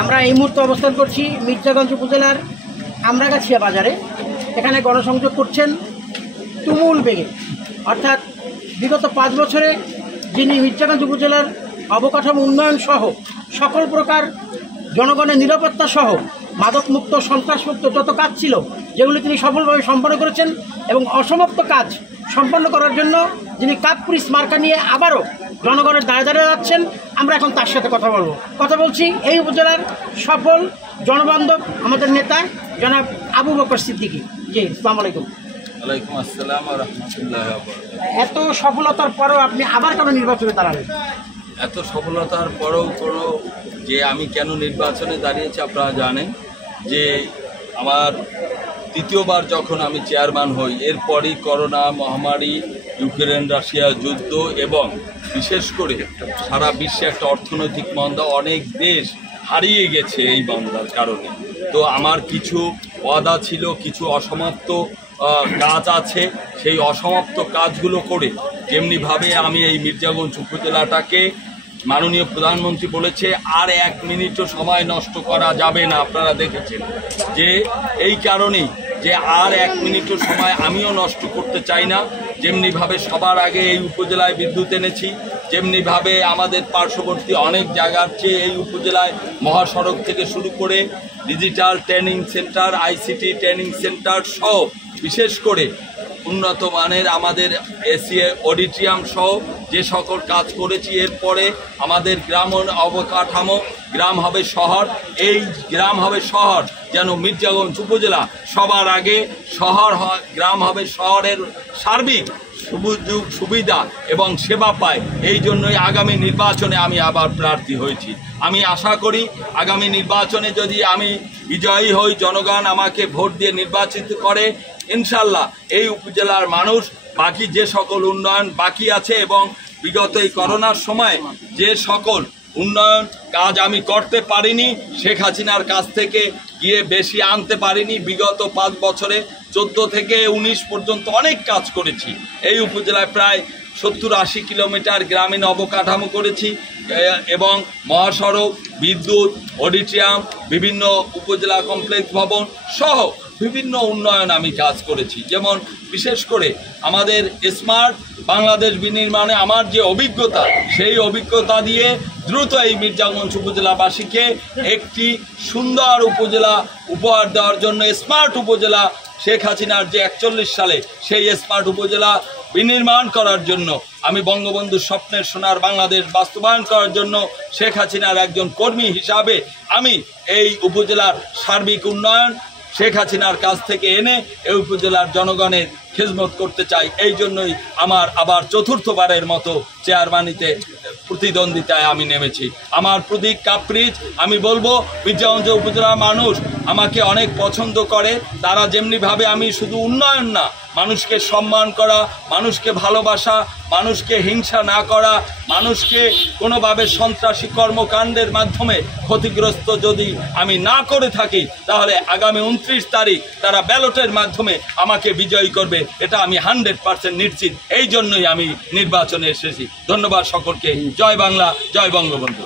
আমরা এই মুহূর্তে অবস্থান করছি মির্জাগঞ্জ উপজেলার আমরাগাছিয়া বাজারে। এখানে গণসংযোগ করছেন তুমুল বেগে, অর্থাৎ বিগত 5 বছরে যিনি মির্জাগঞ্জ উপজেলার অবকাঠামো উন্নয়ন সহ সকল প্রকার জনগণের নিরাপত্তা সহ মাদকমুক্ত সন্ত্রাসমুক্ত যত কাজ ছিল যেগুলি তিনি সফলভাবে সম্পন্ন করেছেন এবং অসমাপ্ত কাজ সম্পন্ন করার জন্য যিনি কাকপুরিস মার্কা নিয়ে আবারও জনগণের দাঁড়ে দাঁড়িয়ে যাচ্ছেন, আমরা এখন তার সাথে কথা বলছি এই উপজেলার সফল জনবান্ধব আমাদের নেতা জনাব আবু বকর সিদ্দিকী। জি, আসসালামু আলাইকুম। ওয়ালাইকুম আসসালাম ওয়া রাহমাতুল্লাহি ওয়া বারাকাতুহু। এত সফলতার পরেও আপনি আবার কেন নির্বাচনে দাঁড়ালেন? এত সফলতার পরেও যে আমি কেন নির্বাচনে দাঁড়িয়েছি আপনারা জানেন যে আমার তৃতীয়বার যখন আমি চেয়ারম্যান হই, এরপরই করোনা মহামারী, ইউক্রেন রাশিয়া যুদ্ধ এবং বিশেষ করে সারা বিশ্বে একটা অর্থনৈতিক মন্দা, অনেক দেশ হারিয়ে গেছে এই মন্দার কারণে। তো আমার কিছু ওয়াদা ছিল, কিছু অসমাপ্ত কাজ আছে, সেই অসমাপ্ত কাজগুলো করে যেমনিভাবে আমি এই মির্জাগঞ্জ উপজেলাটাকে মাননীয় প্রধানমন্ত্রী বলেছে আর 1 মিনিটও সময় নষ্ট করা যাবে না। আপনারা দেখেছেন যে এই কারণেই যে আর 1 মিনিটও সময় আমিও নষ্ট করতে চাই না। যেমনিভাবে সবার আগে এই উপজেলায় বিদ্যুৎ এনেছি, যেমনিভাবে আমাদের পার্শ্ববর্তী অনেক জায়গার চেয়ে এই উপজেলায় মহাসড়ক থেকে শুরু করে digital training centre, ICT training centre সহ বিশেষ করে উন্নত মানের আমাদের এসিএ অডিটোরিয়াম সহ যে সকল কাজ করেছি। এরপরে আমাদের গ্রাম অবকাঠামো, গ্রাম হবে শহর, এই গ্রাম হবে শহর যেন মির্জাগঞ্জ উপজেলা সবার আগে শহর হয়, গ্রাম হবে শহরের সার্বিক সুযোগ সুবিধা এবং সেবা পায়। এই জন্যই আগামী নির্বাচনে আমি আবার প্রার্থী হয়েছি। আমি আশা করি আগামী নির্বাচনে যদি আমি বিজয়ী হই, জনগণ আমাকে ভোট দিয়ে নির্বাচিত করে, ইনশাল্লাহ এই উপজেলার মানুষ বাকি যে সকল উন্নয়ন বাকি আছে এবং বিগত এই করোনার সময় যে সকল উন্নয়ন কাজ আমি করতে পারিনি, শেখ হাসিনার কাছ থেকে গিয়ে বেশি আনতে পারিনি, বিগত 5 বছরে 14 থেকে 19 পর্যন্ত অনেক কাজ করেছি। এই উপজেলায় প্রায় 70-80 কিলোমিটার গ্রামীণ অবকাঠামো করেছি এবং মহাসড়ক, বিদ্যুৎ, অডিটোরিয়াম, বিভিন্ন উপজেলা কমপ্লেক্স ভবন সহ বিভিন্ন উন্নয়ন আমি কাজ করেছি। যেমন বিশেষ করে আমাদের স্মার্ট বাংলাদেশ বিনির্মাণে আমার যে অভিজ্ঞতা, সেই অভিজ্ঞতা দিয়ে দ্রুত এই মির্জাগঞ্জ উপজেলাবাসীকে একটি সুন্দর উপজেলা উপহার দেওয়ার জন্য, স্মার্ট উপজেলা শেখ হাসিনার যে 41 সালে সেই স্মার্ট উপজেলা বিনির্মাণ করার জন্য, আমি বঙ্গবন্ধুর স্বপ্নের সোনার বাংলাদেশ বাস্তবায়ন করার জন্য শেখ হাসিনার একজন কর্মী হিসাবে আমি এই উপজেলার সার্বিক উন্নয়ন শেখ হাসিনার কাছ থেকে এনে এই উপজেলার জনগণের খেদমত করতে চাই। এই জন্যই আমার আবার 4র্থবারের মতো চেয়ারম্যানিতে প্রতিদ্বন্দ্বিতায় আমি নেমেছি। আমার প্রতীক কাপ্রিজ। আমি বলবো মির্জাগঞ্জ উপজেলার মানুষ আমাকে অনেক পছন্দ করে। তারা যেমনিভাবে আমি শুধু উন্নয়ন না, মানুষকে সম্মান করা, মানুষকে ভালোবাসা, মানুষকে হিংসা না করা, মানুষকে কোনোভাবে সন্ত্রাসী কর্মকাণ্ডের মাধ্যমে ক্ষতিগ্রস্ত যদি আমি না করে থাকি, তাহলে আগামী 29 তারিখ তারা ব্যালটের মাধ্যমে আমাকে বিজয়ী করবে, এটা আমি 100% নিশ্চিত। এই জন্যই আমি নির্বাচনে এসেছি। ধন্যবাদ সকলকে। জয় বাংলা, জয় বঙ্গবন্ধু।